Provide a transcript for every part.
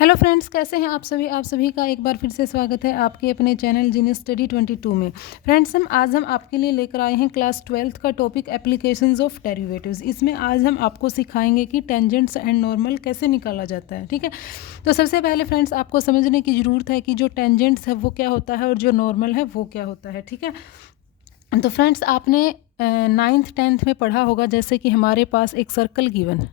Hello friends, कैसे हैं आप सभी का एक बार फिर से स्वागत है आपके अपने चैनल जीनियस स्टडी 22 में। फ्रेंड्स, आज हम आपके लिए लेकर आए हैं क्लास 12th का टॉपिक एप्लीकेशंस ऑफ डेरिवेटिव्स। इसमें आज हम आपको सिखाएंगे कि टेंजेंट्स एंड नॉर्मल कैसे निकाला जाता है। ठीक है, तो सबसे पहले फ्रेंड्स आपको समझने की ज़रूरत है कि जो टेंजेंट्स है वो क्या होता है और जो नॉर्मल है वो क्या होता है। ठीक है, तो फ्रेंड्स आपने 9th 10th में पढ़ा होगा, जैसे कि हमारे पास एक सर्कल गिवन,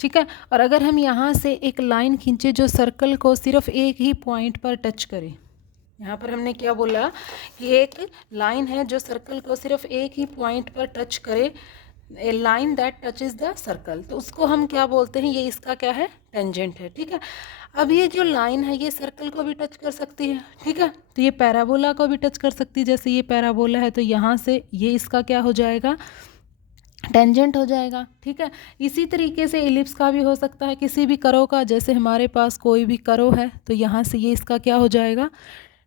ठीक है, और अगर हम यहाँ से एक लाइन खींचे जो सर्कल को सिर्फ एक ही पॉइंट पर टच करे। यहाँ पर हमने क्या बोला कि एक लाइन है जो सर्कल को सिर्फ एक ही पॉइंट पर टच करे, a line that touches the circle, तो उसको हम क्या बोलते हैं, ये इसका क्या है, टेंजेंट है। ठीक है, अब ये जो लाइन है ये सर्कल को भी टच कर सकती है। ठीक है, तो ये पैराबोला को भी टच कर सकती है, जैसे ये पैराबोला है तो यहाँ से ये इसका क्या हो जाएगा, टेंजेंट हो जाएगा। ठीक है, इसी तरीके से इलिप्स का भी हो सकता है, किसी भी करो का, जैसे हमारे पास कोई भी करो है तो यहाँ से ये इसका क्या हो जाएगा,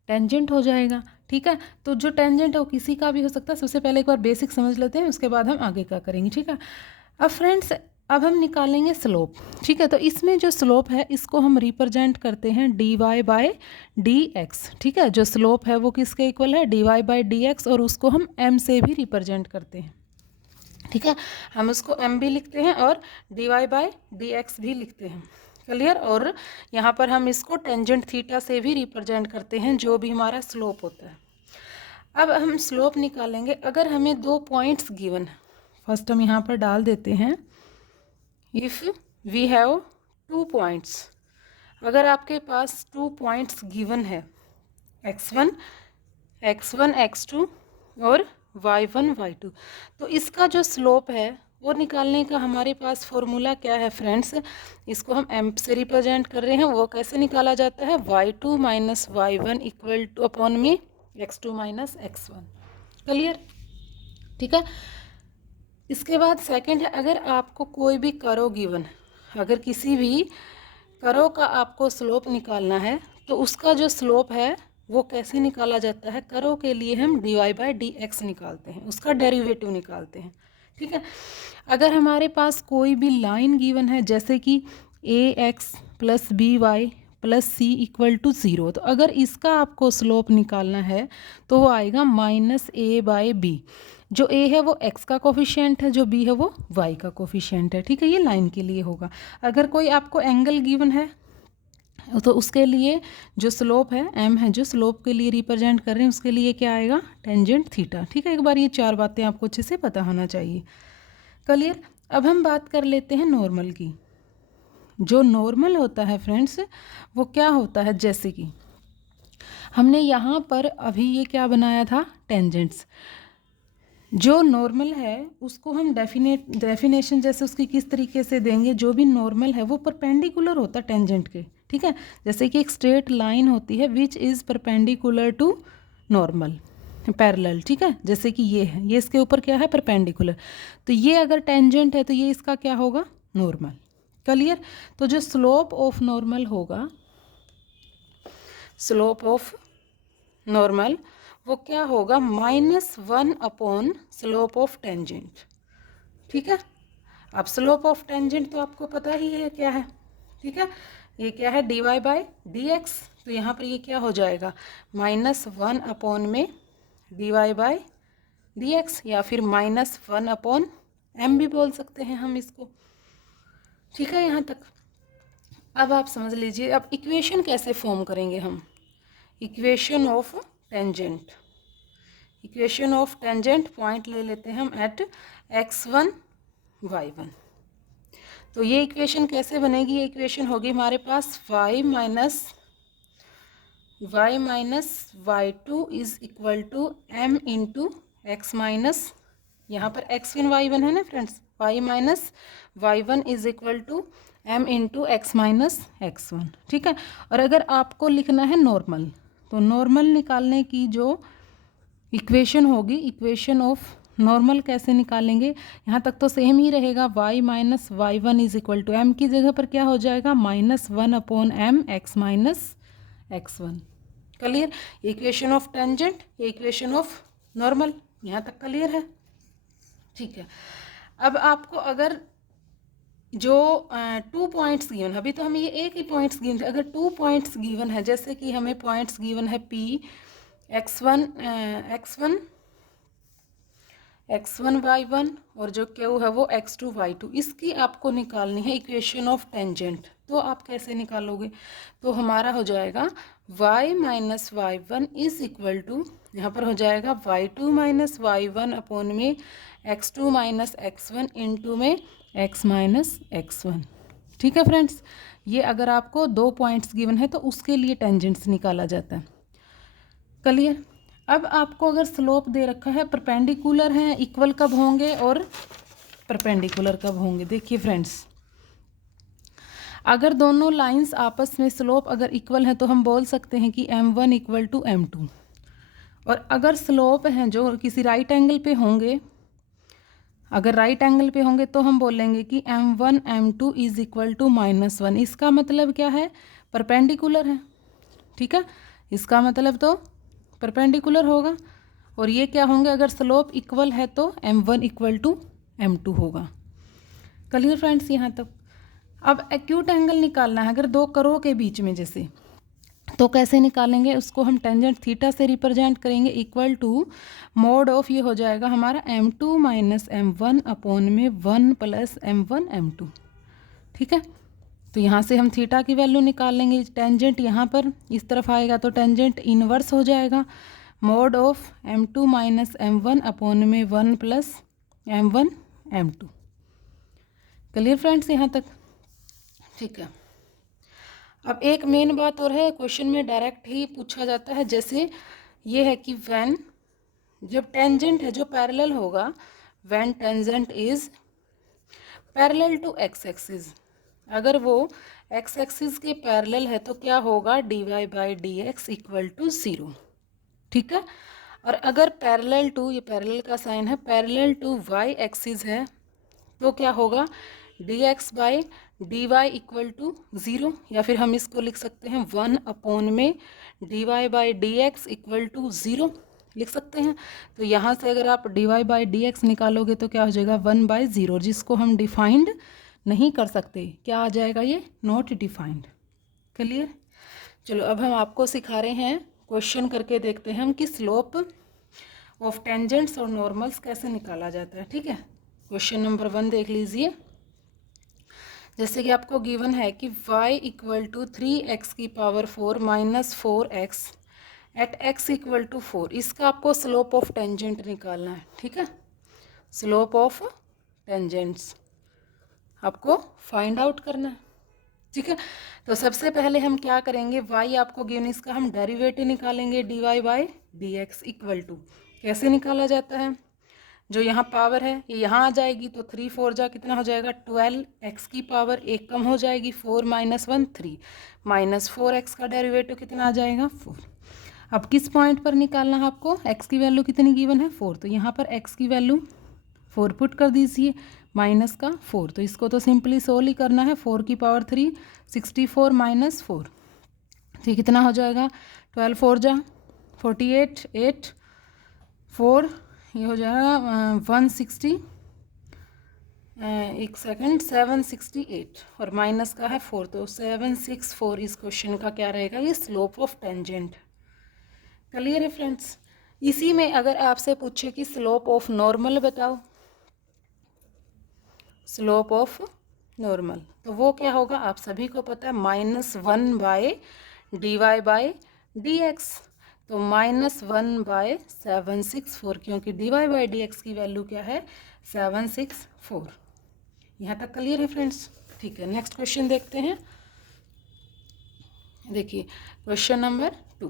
टेंजेंट हो जाएगा। ठीक है, तो जो टेंजेंट है वो किसी का भी हो सकता है। सबसे पहले एक बार बेसिक समझ लेते हैं, उसके बाद हम आगे क्या करेंगे। ठीक है, अब फ्रेंड्स अब हम निकालेंगे स्लोप। ठीक है, तो इसमें जो स्लोप है इसको हम रिप्रेजेंट करते हैं dy बाय डी एक्स। ठीक है, जो स्लोप है वो किसके इक्वल है, dy बाय डी एक्स, और उसको हम m से भी रिप्रेजेंट करते हैं। ठीक है, हम उसको m भी लिखते हैं और dy बाय डी एक्स भी लिखते हैं। क्लियर, और यहाँ पर हम इसको टेंजेंट थीटा से भी रिप्रेजेंट करते हैं, जो भी हमारा स्लोप होता है। अब हम स्लोप निकालेंगे। अगर हमें दो पॉइंट्स गिवन है, फर्स्ट हम यहाँ पर डाल देते हैं, इफ़ वी हैव 2 पॉइंट्स, अगर आपके पास 2 पॉइंट्स गिवन है, x1 x2 और y1 y2, तो इसका जो स्लोप है वो निकालने का हमारे पास फॉर्मूला क्या है फ्रेंड्स, इसको हम m से रिप्रेजेंट कर रहे हैं। वो कैसे निकाला जाता है, y2 minus y1 equal two upon में x2 माइनस x1। क्लियर, ठीक है। इसके बाद सेकंड है, अगर आपको कोई भी करो गिवन है, अगर किसी भी करो का आपको स्लोप निकालना है तो उसका जो स्लोप है वो कैसे निकाला जाता है, करो के लिए हम dy बाय डी एक्स निकालते हैं, उसका डेरिवेटिव निकालते हैं। ठीक है, अगर हमारे पास कोई भी लाइन गिवन है, जैसे कि ax plus B Y plus C equal to 0, तो अगर इसका आपको स्लोप निकालना है तो वो आएगा माइनस ए बाय बी। जो a है वो x का कोफिशिएंट है, जो b है वो y का कोफिशिएंट है। ठीक है, ये लाइन के लिए होगा। अगर कोई आपको एंगल गिवन है तो उसके लिए जो स्लोप है m है, जो स्लोप के लिए रिप्रेजेंट कर रहे हैं, उसके लिए क्या आएगा, टेंजेंट थीटा। ठीक है, एक बार ये 4 बातें आपको अच्छे से पता होना चाहिए। क्लियर, अब हम बात कर लेते हैं नॉर्मल की। जो नॉर्मल होता है फ्रेंड्स वो क्या होता है, जैसे कि हमने यहाँ पर अभी ये क्या बनाया था, टेंजेंट्स। जो नॉर्मल है उसको हम डेफिनेशन जैसे उसकी किस तरीके से देंगे, जो भी नॉर्मल है वो परपेंडिकुलर होता है टेंजेंट के। ठीक है, जैसे कि एक स्ट्रेट लाइन होती है which is perpendicular to normal, parallel. ठीक है, जैसे कि ये है, ये इसके ऊपर क्या है, परपेंडिकुलर, तो ये अगर टेंजेंट है तो ये इसका क्या होगा, नॉर्मल। क्लियर, तो जो स्लोप ऑफ नॉर्मल होगा, स्लोप ऑफ नॉर्मल वो क्या होगा, -1 अपॉन स्लोप ऑफ टेंजेंट। ठीक है, अब स्लोप ऑफ टेंजेंट तो आपको पता ही है क्या है। ठीक है, ये क्या है, dy बाय डी एक्स, तो यहाँ पर ये क्या हो जाएगा, -1 अपॉन में dy बाय डी एक्स, या फिर -1 अपॉन m भी बोल सकते हैं हम इसको। ठीक है, यहाँ तक अब आप समझ लीजिए। अब इक्वेशन कैसे फॉर्म करेंगे हम, equation of tangent. Equation of tangent point ले लेते हैं हम एट x1 y1। तो ये इक्वेशन कैसे बनेगी, ये इक्वेशन होगी हमारे पास y minus Y two is equal to m into X minus, यहाँ पर x1 y1 है ना friends, y minus y1 is equal to m into X minus x1। ठीक है, और अगर आपको लिखना है नॉर्मल, तो नॉर्मल निकालने की जो इक्वेशन होगी, इक्वेशन ऑफ नॉर्मल कैसे निकालेंगे, यहाँ तक तो सेम ही रहेगा, y minus y1 is equal to m की जगह पर क्या हो जाएगा, -1 upon m x minus x1। Clear, equation of tangent, equation of normal, यहाँ तक क्लियर है। ठीक है, अब आपको अगर जो 2 पॉइंट्स गिवन, अभी तो हमें ये एक ही पॉइंट्स गिवन थे, अगर 2 पॉइंट्स गिवन है, जैसे कि हमें पॉइंट्स गिवन है P x1 y1 और जो Q है वो x2 y2, इसकी आपको निकालनी है इक्वेशन ऑफ टेंजेंट। तो आप कैसे निकालोगे? तो हमारा हो जाएगा y minus Y one is equal to, यहाँ पर हो जाएगा y2 minus Y one upon में x2 माइनस x1 इंटू में x माइनस x1। ठीक है फ्रेंड्स, ये अगर आपको 2 पॉइंट्स गिवन है तो उसके लिए टेंजेंट्स निकाला जाता है। क्लियर? अब आपको अगर स्लोप दे रखा है, परपेंडिकुलर है, इक्वल कब होंगे और परपेंडिकुलर कब होंगे? देखिए फ्रेंड्स, अगर दोनों लाइंस आपस में स्लोप अगर इक्वल है तो हम बोल सकते हैं कि m1 इक्वल टू m2, और अगर स्लोप हैं जो किसी राइट एंगल पे होंगे, अगर राइट एंगल पे होंगे तो हम बोलेंगे कि m1 m2 is equal to -1। इसका मतलब क्या है? परपेंडिकुलर है। ठीक है, इसका मतलब तो परपेंडिकुलर होगा। और ये क्या होंगे? अगर स्लोप इक्वल है तो m1 इक्वल टू m2 होगा। क्लियर फ्रेंड्स यहाँ तक? अब एक्यूट एंगल निकालना है अगर दो करों के बीच में, जैसे तो कैसे निकालेंगे? उसको हम टेंजेंट थीटा से रिप्रेजेंट करेंगे, इक्वल टू मोड ऑफ, ये हो जाएगा हमारा m2 माइनस m1 अपॉन में 1 प्लस m1 m2। ठीक है, तो यहाँ से हम थीटा की वैल्यू निकाल लेंगे। टेंजेंट यहाँ पर इस तरफ आएगा तो टेंजेंट इनवर्स हो जाएगा, mode of m2 minus m1 upon में 1 plus m1 m2। Clear friends यहाँ तक? ठीक है, अब एक मेन बात और है, क्वेश्चन में डायरेक्ट ही पूछा जाता है, जैसे ये है कि व्हेन, जब टेंजेंट है जो पैरेलल होगा, when tangent is parallel to X axis, अगर वो एक्स एक्सिस के पैरेलल है तो क्या होगा? dy by D X equal to 0। ठीक है, और अगर पैरेलल टू, ये पैरेलल का साइन है, पैरेलल टू वाई एक्सिस है तो क्या होगा? dx by D Y equal to 0, या फिर हम इसको लिख सकते हैं 1 अपॉन में dy by D X equal to 0 लिख सकते हैं। तो यहाँ से अगर आप dy बाई डी एक्स निकालोगे तो क्या हो जाएगा? 1/0, जिसको हम डिफाइंड नहीं कर सकते। क्या आ जाएगा? ये नॉट डिफाइंड। क्लियर? चलो अब हम आपको सिखा रहे हैं, क्वेश्चन करके देखते हैं हम कि स्लोप ऑफ टेंजेंट्स और नॉर्मल्स कैसे निकाला जाता है। ठीक है, क्वेश्चन नंबर 1 देख लीजिए। जैसे कि आपको गिवन है कि y इक्वल टू 3x की power 4 minus 4x at x equal to 4, इसका आपको स्लोप ऑफ टेंजेंट निकालना है। ठीक है, स्लोप ऑफ टेंजेंट्स आपको फाइंड आउट करना है। ठीक है, तो सबसे पहले हम क्या करेंगे? y आपको गिवन, इसका हम डेरिवेटिव निकालेंगे, dy by D X equal to, कैसे निकाला जाता है? जो यहाँ पावर है ये यहाँ आ जाएगी तो 3 4 जा कितना हो जाएगा? 12, x की पावर एक कम हो जाएगी, 4 माइनस 1 3, माइनस 4x का डेरिवेटिव कितना आ जाएगा? 4। अब किस पॉइंट पर निकालना है आपको? x की वैल्यू कितनी गिवन है? 4, तो यहाँ पर x की वैल्यू 4 पुट कर दीजिए, माइनस का 4, तो इसको तो सिंपली सोल्व ही करना है। 4 की पावर 3, 64 माइनस 4, तो कितना हो जाएगा? 12 4 जा 48, 8 4, ये हो जाएगा 160, एक सेकंड, 768, और माइनस का है 4, तो 764 इस क्वेश्चन का क्या रहेगा? ये स्लोप ऑफ टेंजेंट। क्लियर है फ्रेंड्स? इसी में अगर आपसे पूछे कि स्लोप ऑफ नॉर्मल बताओ, स्लोप ऑफ नॉर्मल, तो वो क्या होगा? आप सभी को पता है, -1 by D Y by D X, तो -1/764, क्योंकि dy बाई डी एक्स की वैल्यू क्या है? 764। यहाँ तक क्लियर है फ्रेंड्स? ठीक है, नेक्स्ट क्वेश्चन देखते हैं। देखिए क्वेश्चन नंबर 2,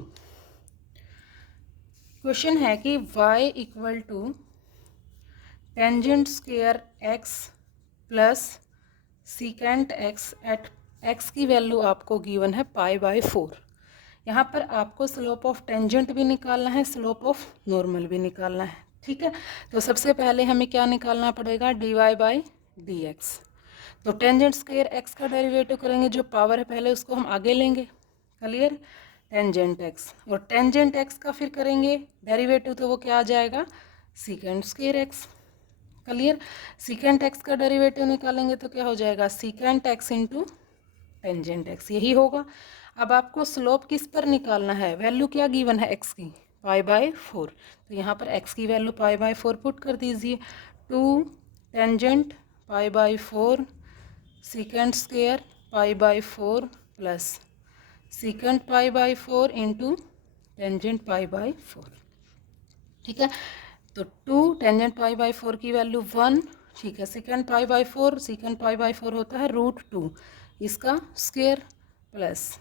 क्वेश्चन है कि y equal to tangent square x plus secant x at x की वैल्यू आपको गिवन है π/4। यहाँ पर आपको स्लोप ऑफ टेंजेंट भी निकालना है, स्लोप ऑफ नॉर्मल भी निकालना है। ठीक है, तो सबसे पहले हमें क्या निकालना पड़ेगा? dy by D X. तो टेंजेंट स्क्वायर x का डेरिवेटिव करेंगे, जो पावर है पहले उसको हम आगे लेंगे। क्लियर? टेंजेंट x, और टेंजेंट x का फिर करेंगे डेरिवेटिव, तो वो क्या आ जाएगा? Secant square x। Clear. Secant x का डेरिवेटिव निकालेंगे तो क्या हो जाएगा, secant x into tangent x, यही होगा। अब आपको स्लोप किस पर निकालना है, वैल्यू क्या गिवन है एक्स की, π/4, तो यहाँ पर एक्स की वैल्यू π/4 पुट कर दीजिए। 2 tangent π/4 secant square π/4 plus secant π/4 into tangent π/4, ठीक है। तो 2 टेंजेंट π/4 की वैल्यू 1, ठीक है। सीकेंट π/4, सीकेंट π/4 होता है √2, इसका स्क्वायर प्लस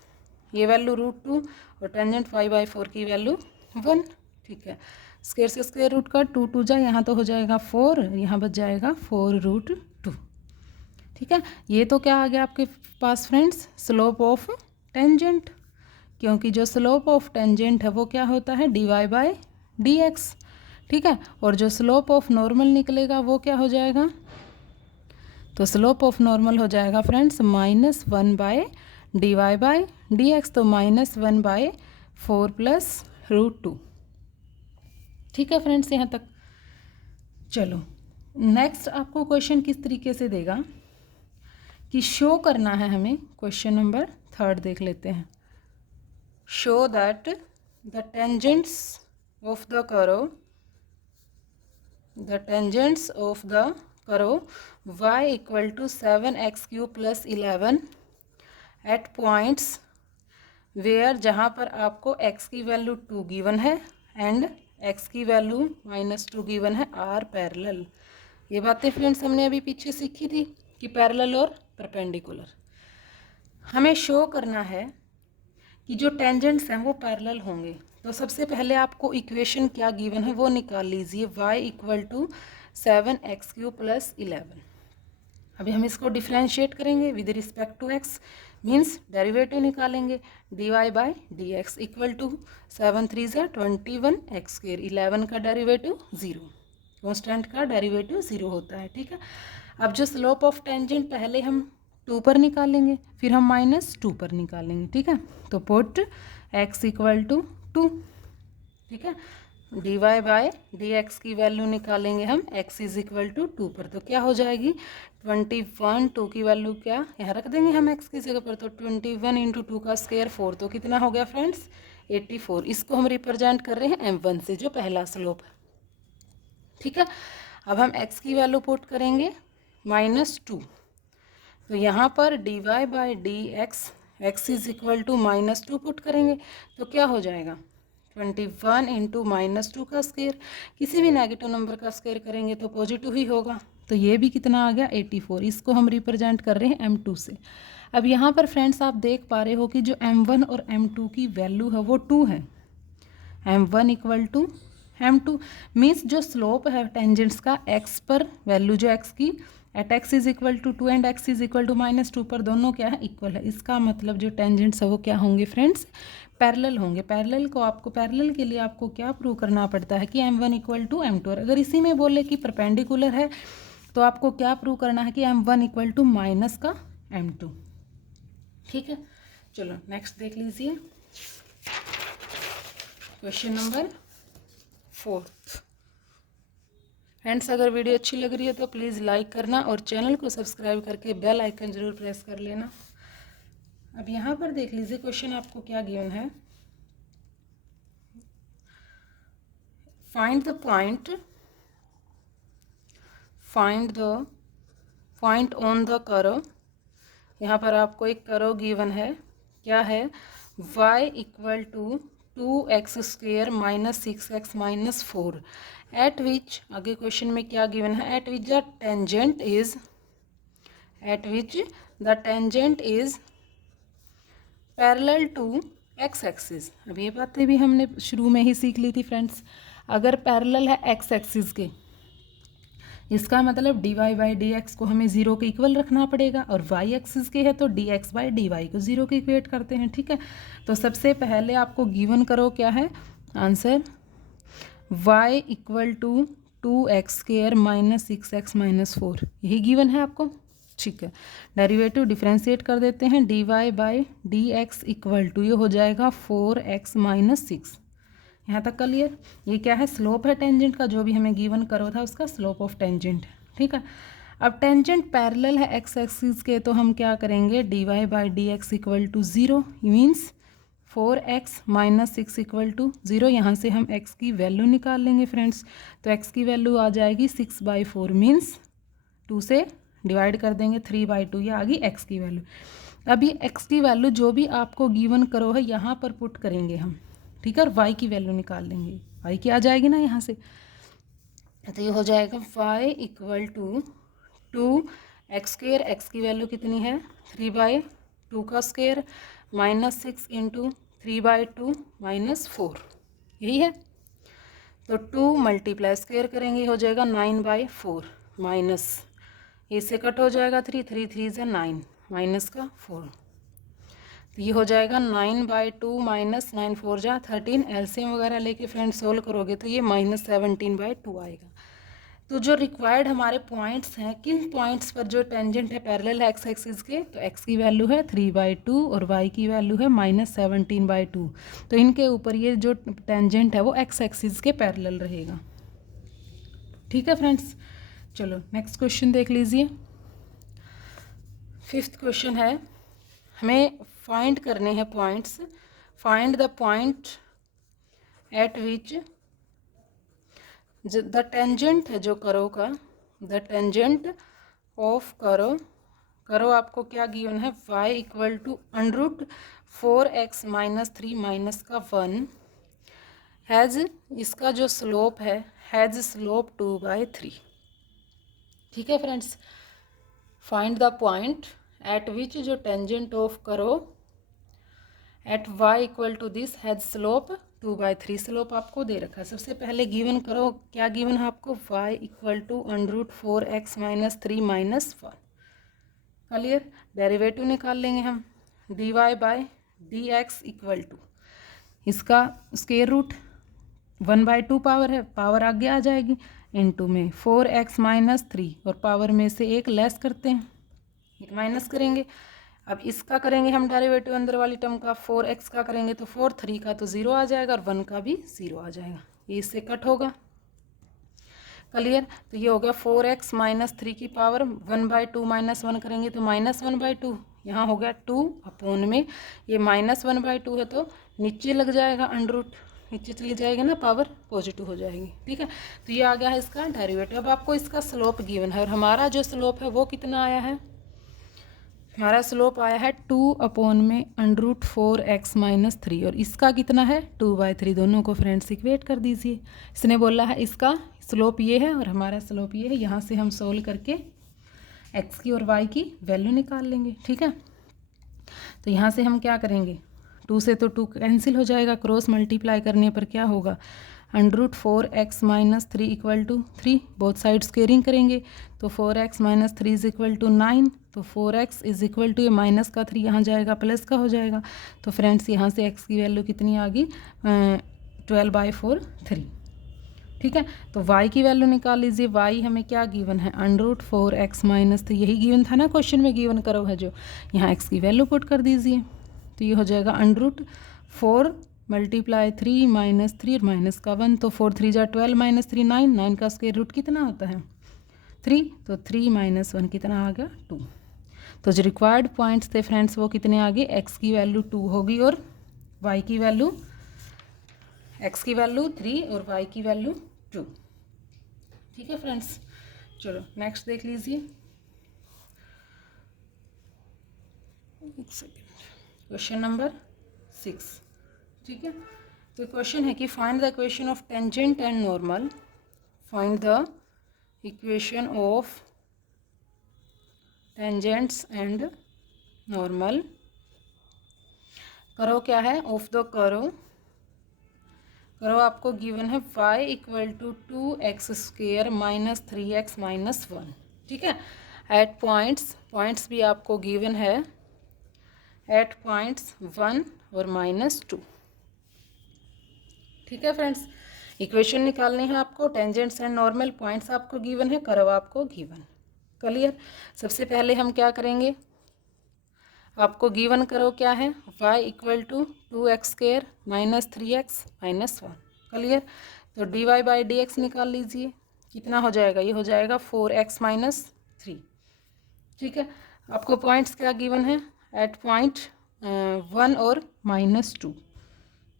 ये वैल्यू √2 और टेंजेंट π/4 की वैल्यू 1, ठीक है। स्क्वायर से स्क्वायर रूट का 2 2 जा, यहाँ तो हो जाएगा 4, यहाँ बच जाएगा 4√2, ठीक है। ये तो क्या आ गया आपके पास फ्रेंड्स, स्लोप ऑफ टेंजेंट, क्योंकि जो स्लोप ऑफ टेंजेंट है वो क्या होता है, dy/dx, ठीक है। और जो स्लोप ऑफ नॉर्मल निकलेगा वो क्या हो जाएगा, तो स्लोप ऑफ नॉर्मल हो जाएगा फ्रेंड्स -1/dy/dx, तो -1/4 प्लस √2, ठीक है फ्रेंड्स यहाँ तक। चलो नेक्स्ट आपको क्वेश्चन किस तरीके से देगा कि शो करना है हमें, क्वेश्चन नंबर 3 देख लेते हैं। Show that the tangents of the curve, the tangents of the curve y equal to 7x³ plus 11 at points where, जहाँ पर आपको x की वैल्यू 2 गिवन है एंड x की वैल्यू -2 गिवन है, आर पैरेलल। ये बातें फ्रेंड्स हमने अभी पीछे सीखी थी कि पैरेलल और परपेंडिकुलर। हमें शो करना है कि जो टेंजेंट्स हैं वो पैरेलल होंगे, तो सबसे पहले आपको इक्वेशन क्या गिवन है वो निकाल लीजिए, y equal to 7x³ plus 11। अभी हम इसको डिफ्रेंशिएट करेंगे with respect to x, means derivative निकालेंगे, dy/dx इक्वल टू 7 3 ज़ा 21x², 11 का डेरिवेटिव 0, कॉन्स्टेंट का डेरिवेटिव 0 होता है, ठीक है। अब जो स्लोप ऑफ टेंजेंट पहले हम 2 पर निकालेंगे, फिर हम -2 पर निकालेंगे, ठीक है। तो पुट x इक्वल टू 2, ठीक है। dy/dx की वैल्यू निकालेंगे हम x इज इक्वल टू 2 पर, तो क्या हो जाएगी 21, 2 की वैल्यू क्या यहाँ रख देंगे हम x की जगह पर, तो 21 इंटू 2 का स्क्वायर 4, तो कितना हो गया फ्रेंड्स 84। इसको हम रिप्रेजेंट कर रहे हैं m1 से, जो पहला स्लोप है, ठीक है। अब हम x की वैल्यू पुट करेंगे -2, तो यहाँ पर dy/dx x is equal to -2 put करेंगे, तो क्या हो जाएगा 21 इंटू -2 का स्क्वायर, किसी भी नेगेटिव नंबर का स्क्वायर करेंगे तो पॉजिटिव ही होगा, तो ये भी कितना आ गया 84। इसको हम रिप्रेजेंट कर रहे हैं m2 से। अब यहाँ पर फ्रेंड्स आप देख पा रहे हो कि जो m1 और m2 की वैल्यू है वो 2 है, m1 equal to m2, means जो स्लोप है टेंजेंट्स का x पर वैल्यू जो x की at x is equal to 2 and x is equal to -2 पर, दोनों क्या है इक्वल है। इसका मतलब जो टेंजेंट्स है वो क्या होंगे फ्रेंड्स, पैरेलल होंगे। पैरेलल को आपको, पैरेलल के लिए आपको क्या प्रूव करना पड़ता है कि m1 इक्वल टू m2, और अगर इसी में बोले कि परपेंडिकुलर है तो आपको क्या प्रूव करना है कि m1 इक्वल टू माइनस का m2, ठीक है। चलो नेक्स्ट देख लीजिए क्वेश्चन नंबर 4। फ्रेंड्स अगर वीडियो अच्छी लग रही है तो प्लीज़ लाइक करना और चैनल को सब्सक्राइब करके बेल आइकन ज़रूर प्रेस कर लेना। अब यहाँ पर देख लीजिए क्वेश्चन आपको क्या गिवन है, find the point on the curve. यहाँ पर आपको एक कर्व गिवन है, क्या है y equal to 2x² - 6x - 4, at which, आगे क्वेश्चन में क्या गिवन है, at which the tangent is parallel to x axis. अब ये बातें भी हमने शुरू में ही सीख ली थी फ्रेंड्स। अगर पैरेलल है x एक्सिस के, इसका मतलब dy/dx को हमें 0 के इक्वल रखना पड़ेगा, और y एक्सिस के है तो dx/dy को 0 के इक्वेट करते हैं, ठीक है। तो सबसे पहले आपको गिवन करो क्या है answer, y equal to 2x² - 6x - 4, यही गिवन है आपको, ठीक है। डेरिवेटिव डिफ्रेंशिएट कर देते हैं, dy/dx इक्वल टू ये हो जाएगा 4x - 6, यहाँ तक क्लियर। ये क्या है, स्लोप है टेंजेंट का, जो भी हमें गिवन करो था उसका स्लोप ऑफ टेंजेंट। ठीक है, अब टेंजेंट पैरेलल है एक्स एक्सिस के, तो हम क्या करेंगे, dy by D X equal to 0 means 4x minus 6 equal to 0। यहाँ से हम x की वैल्यू निकाल लेंगे फ्रेंड्स। तो x की वैल्यू आ जाएगी 6/4 मीन्स 2 से डिवाइड कर देंगे 3/2, ये आ गई x की वैल्यू। अभी x की वैल्यू जो भी आपको गिवन करो है यहाँ पर पुट करेंगे हम, ठीक है, और y की वैल्यू निकाल लेंगे। y की आ जाएगी ना यहाँ से, तो ये हो जाएगा y equal to 2x², x की वैल्यू कितनी है 3/2 का स्क्वायर माइनस 6 इंटू 3/2 माइनस 4, यही है। तो 2 मल्टीप्लाई स्क्वायर करेंगे, हो जाएगा 9/4 माइनस, इससे कट हो जाएगा 3 3 3 से 9 माइनस का 4, तो ये हो जाएगा 9/2 माइनस 9 4 जा 13। एलसीएम वगैरह लेके फ्रेंड सोल्व करोगे तो ये माइनस 17/2 आएगा। तो जो रिक्वायर्ड हमारे पॉइंट्स हैं, किन पॉइंट्स पर जो टेंजेंट है पैरेलल है एक्स एक्सिस के, तो एक्स की वैल्यू है 3/2 और वाई की वैल्यू है माइनस 17/2। तो इनके ऊपर ये जो टेंजेंट है वो एक्स एक्सिस के पैरेलल रहेगा। ठीक है फ्रेंड्स, चलो नेक्स्ट क्वेश्चन देख लीजिए। 5th क्वेश्चन है, हमें फाइंड करने हैं points. Find the point at which the tangent है जो करो का, द टेंजेंट ऑफ करो आपको क्या गिवन है, y equal to √4x minus 3 minus का 1 हैज़, इसका जो स्लोप है हैज़ स्लोप 2/3। ठीक है friends, find the point at which जो टेंजेंट ऑफ करो at y equal to this has slope 2/3। Slope आपको दे रखा है। सबसे पहले गिवन करो, क्या गिवन है आपको, y equal to √4x minus 3 minus 1। Clear, derivative निकाल लेंगे हम, dy by D X equal to, इसका स्क्वायर रूट 1/2 पावर है, पावर आगे आ जाएगी, इनटू में 4x माइनस 3 और पावर में से एक लेस करते हैं, माइनस करेंगे। अब इसका करेंगे हम डेरिवेटिव अंदर वाली टर्म का, 4x का करेंगे तो 4, 3 का तो 0 आ जाएगा और 1 का भी 0 आ जाएगा, ये इससे कट होगा। क्लियर, तो ये हो गया 4x माइनस 3 की पावर 1/2 माइनस 1 करेंगे तो माइनस 1/2, यहाँ हो गया 2 अपॉन में, ये माइनस 1/2 है तो नीचे लग जाएगा अंडर नीचे चली जाएगी ना, पावर पॉजिटिव हो जाएगी। ठीक है, तो ये आ गया है इसका डेरिवेटिव। अब आपको इसका स्लोप गिवन है और हमारा जो स्लोप है वो कितना आया है, हमारा स्लोप आया है 2 अपॉन में √4x माइनस 3 और इसका कितना है 2/3। दोनों को फ्रेंड्स इक्वेट कर दीजिए। इसने बोला है इसका स्लोप ये है और हमारा स्लोप ये है, यहाँ से हम सोल्व करके x की और y की वैल्यू निकाल लेंगे। ठीक है, तो यहाँ से हम क्या करेंगे, 2 से तो 2 कैंसिल हो जाएगा, क्रॉस मल्टीप्लाई करने पर क्या होगा, √4x minus 3 equal to 3, both side squaring करेंगे तो 4x minus 3 is equal to 9, तो 4x इज इक्वल टू, ये माइनस का 3 यहाँ जाएगा प्लस का हो जाएगा। तो फ्रेंड्स यहाँ से x की वैल्यू कितनी आ गई, 12/4 3। ठीक है, तो y की वैल्यू निकाल लीजिए। y हमें क्या गिवन है, √4x माइनस 3, यही गिवन था ना क्वेश्चन में, गिवन करो है जो, यहाँ x की वैल्यू पुट कर दीजिए तो ये हो जाएगा √4 मल्टीप्लाई 3 माइनस 3 और माइनस का 1, तो 4 3 जा 12 माइनस 3 9, 9 का स्क्वायर रूट कितना होता है 3, तो 3 माइनस 1 कितना आ गया 2। तो जो रिक्वायर्ड पॉइंट्स थे फ्रेंड्स वो कितने आ गए, x की वैल्यू 2 होगी और y की वैल्यू, x की वैल्यू 3 और y की वैल्यू 2। ठीक है फ्रेंड्स, चलो नेक्स्ट देख लीजिए। एक सेकेंड, क्वेश्चन नंबर 6। ठीक है, तो क्वेश्चन है कि find the equation of tangent and normal, find the equation of tangents and normal. करो क्या है, ऑफ द करो आपको गिवन है y equal to 2x² minus 3x minus 1। ठीक है, एट पॉइंट्स भी आपको गिवन है, एट पॉइंट्स 1 और -2। ठीक है फ्रेंड्स, इक्वेशन निकालनी है आपको, टेंजेंट्स एंड नॉर्मल, पॉइंट्स आपको गिवन है, कर्व आपको गिवन। क्लियर, सबसे पहले हम क्या करेंगे, आपको गिवन करो क्या है, y equal to 2x² minus 3x minus 1। Clear. तो d Y by D x निकाल लीजिए, कितना हो जाएगा, ये हो जाएगा 4x माइनस 3। ठीक है, आपको पॉइंट्स क्या गिवन है, एट पॉइंट 1 और -2।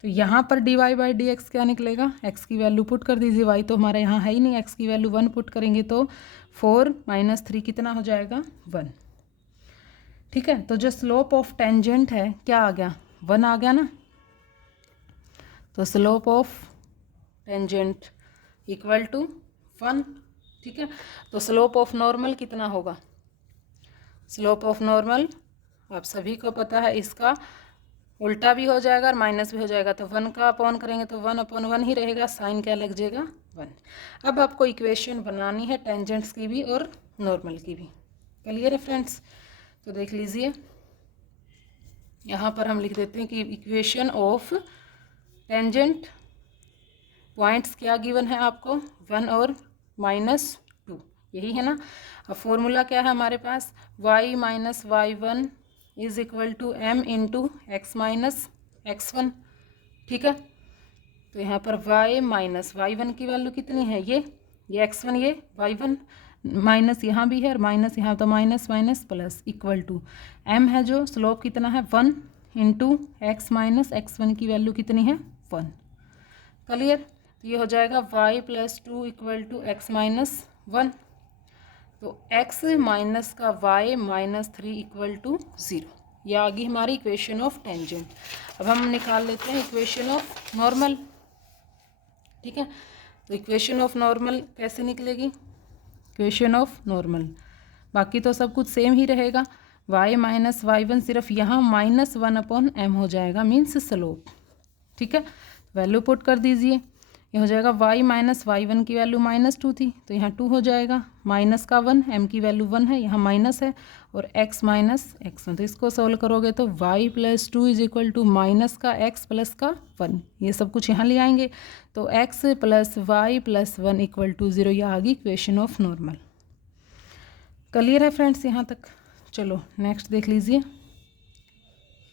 तो यहाँ पर D Y by D X क्या निकलेगा, x की वैल्यू पुट कर दीजिए, y तो हमारे यहाँ है ही नहीं, x की वैल्यू 1 पुट करेंगे तो 4 माइनस 3 कितना हो जाएगा, 1। ठीक है, तो जो स्लोप ऑफ टेंजेंट है क्या आ गया, 1 आ गया ना। तो slope of tangent equal to 1। ठीक है, तो स्लोप ऑफ नॉर्मल कितना होगा, स्लोप ऑफ नॉर्मल आप सभी को पता है, इसका उल्टा भी हो जाएगा और माइनस भी हो जाएगा, तो 1 का अपॉन करेंगे तो 1/1 ही रहेगा, साइन क्या लग जाएगा, 1। अब आपको इक्वेशन बनानी है टेंजेंट्स की भी और नॉर्मल की भी। क्लियर है फ्रेंड्स, तो देख लीजिए, यहाँ पर हम लिख देते हैं कि इक्वेशन ऑफ टेंजेंट, पॉइंट्स क्या गिवन है आपको, 1 और -2, यही है ना। अब फॉर्मूला क्या है हमारे पास, y minus y1 is equal to m into X minus x1। ठीक है, तो यहाँ पर y माइनस y1 की वैल्यू कितनी है, ये x1, ये y1, माइनस यहाँ भी है और माइनस यहाँ, तो minus minus plus equal to m है जो स्लोप कितना है 1 इंटू एक्स माइनस x1 की वैल्यू कितनी है 1। क्लियर, तो ये हो जाएगा y plus 2 equal to X minus 1। तो x माइनस का y माइनस 3 इक्वल टू 0, ये आ गई हमारी इक्वेशन ऑफ टेंजेंट। अब हम निकाल लेते हैं इक्वेशन ऑफ नॉर्मल। ठीक है, तो इक्वेशन ऑफ नॉर्मल कैसे निकलेगी, इक्वेशन ऑफ नॉर्मल, बाकी तो सब कुछ सेम ही रहेगा, y माइनस y1 सिर्फ यहाँ -1/m हो जाएगा, मीन्स स्लोप। ठीक है, वैल्यू पुट कर दीजिए, ये हो जाएगा y माइनस y1 की वैल्यू -2 थी तो यहाँ 2 हो जाएगा, माइनस का 1, m की वैल्यू 1 है, यहाँ माइनस है, और x माइनस x1, तो इसको सोल्व करोगे तो y plus 2 is equal to minus का x प्लस का 1, ये सब कुछ यहाँ ले आएंगे, तो x plus y plus 1 equal to 0, ये आ गई इक्वेशन ऑफ नॉर्मल। क्लियर है फ्रेंड्स यहाँ तक। चलो नेक्स्ट देख लीजिए।